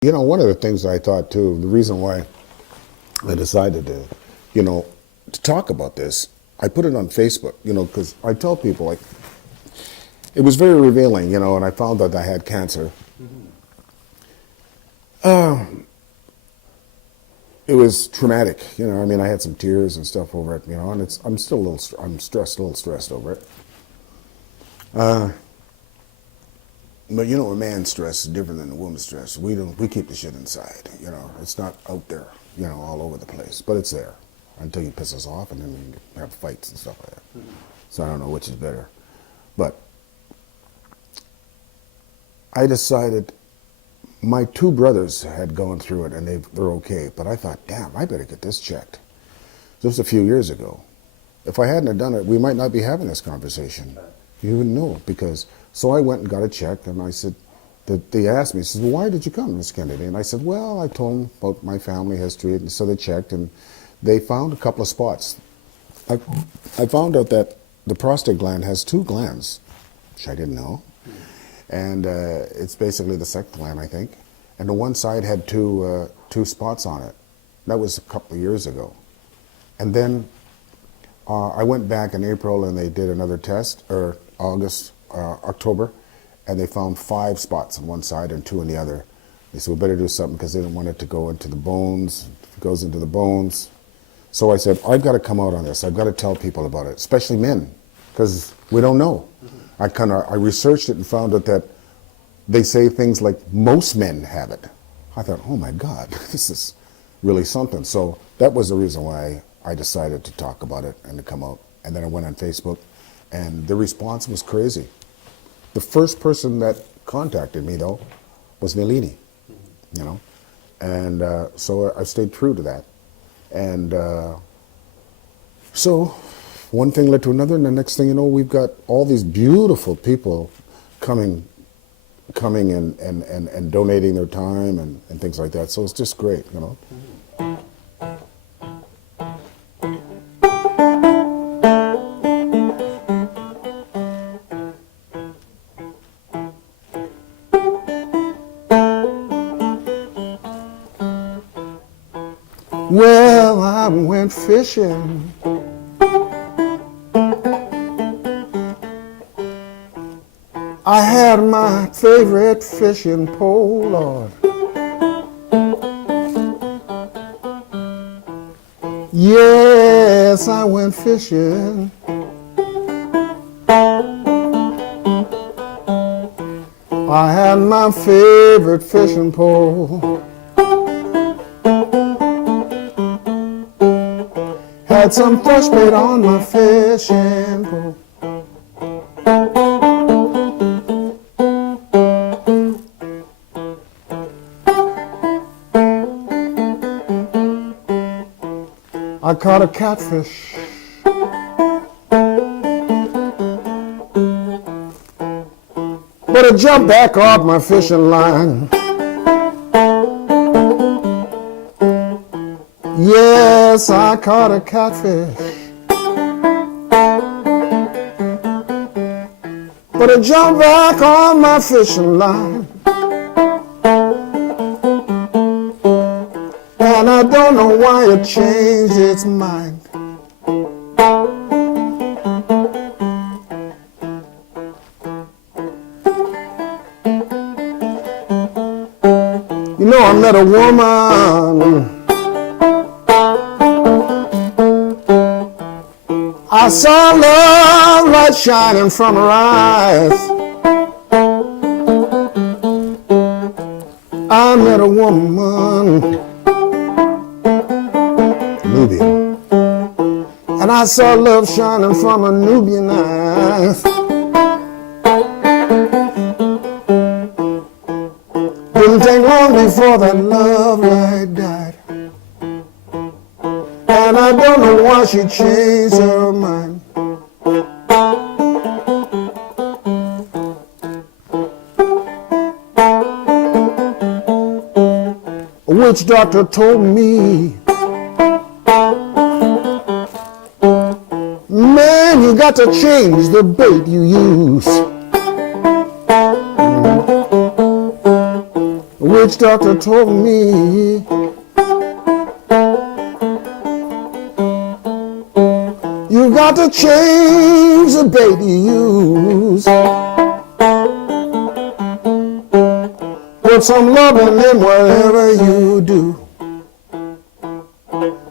You know, one of the things I thought too, the reason why I decided to, to talk about this, I put it on Facebook, because I tell people, like, it was very revealing, and I found out I had cancer. It was traumatic, I mean, I had some tears and stuff over it, and I'm still I'm stressed, a little stressed over it. But a man's stress is different than a woman's stress. We keep the shit inside, It's not out there, all over the place, but it's there until you piss us off, and then we have fights and stuff like that. So I don't know which is better. But I decided, my two brothers had gone through it and they're okay, but I thought, damn, I better get this checked. Just a few years ago. If I hadn't have done it, we might not be having this conversation. You wouldn't know, because, so I went and got it checked, and I said, they asked me, well, why did you come, Miss Kennedy? And I said, well, I told them about my family history, and so they checked, and they found a couple of spots. I found out that the prostate gland has two glands, which I didn't know, and it's basically the sex gland, I think, and the one side had two spots on it. That was a couple of years ago. And then I went back in April, and they did another test, or October, and they found 5 spots on one side and 2 on the other. They said, we better do something, because they didn't want it to go into the bones. If it goes into the bones. So I said, I've got to come out on this. I've got to tell people about it, especially men, because we don't know. I researched it and found out that they say things like most men have it. I thought, oh my God, this is really something. So that was the reason why I decided to talk about it and to come out. And then I went on Facebook, and the response was crazy. The first person that contacted me, though, was Nalini, and so I stayed true to that. And so one thing led to another, and the next thing you know, we've got all these beautiful people coming and donating their time and things like that. So it's just great, Well, I went fishing. I had my favorite fishing pole, Lord. Yes, I went fishing. I had my favorite fishing pole. Had some fresh bait on my fishing pole. I caught a catfish. But it jumped back off my fishing line. Yes, I caught a catfish. But it jumped back on my fishing line. And I don't know why it changed its mind. I met a woman. I saw love light shining from her eyes. I met a woman, Nubian, and I saw love shining from her Nubian eyes. Didn't take long before that love light died, and I don't know why she changed her mind. A witch doctor told me, man, you got to change the bait you use. A witch doctor told me you got to change the bait you use. Put some loving in whatever you do.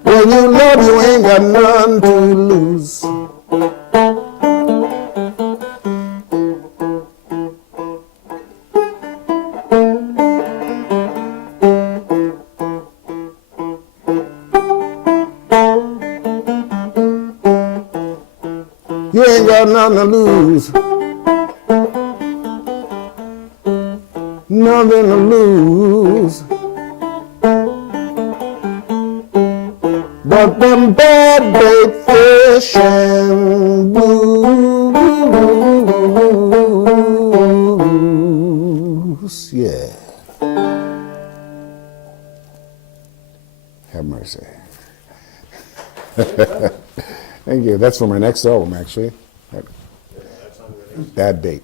When you love, you ain't got none to lose. You ain't got nothing to lose. Nothing to lose. But them bad bait fish and blues. Yeah. Have mercy. Thank you. That's for my next album, actually. Bad bait.